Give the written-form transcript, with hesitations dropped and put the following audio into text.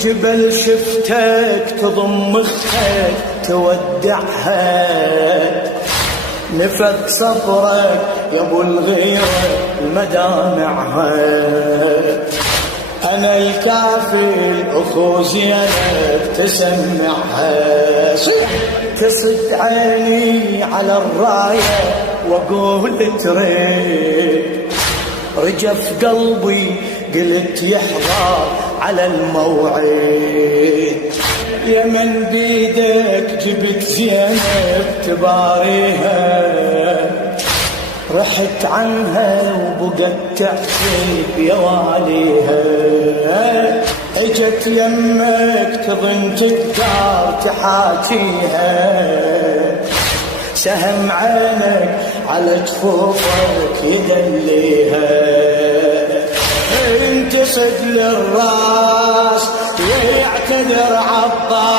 جبل شفتك تضم اختك تودعها، نفذ صبرك يا ابو الغيرة المدامعها. انا الكافي اخو زينب تسمعها، تصد عيني على الراية واقول تريد، رجف قلبي قلت يحضر على الموعد. يا من بيدك جبت زينب تباريها، رحت عنها وبقت تحسب يواليها. اجت يمك تظن تقدر تحاكيها، سهم عينك على جفوفك يدليها. انتصد للراس ويعتذر عالطاس،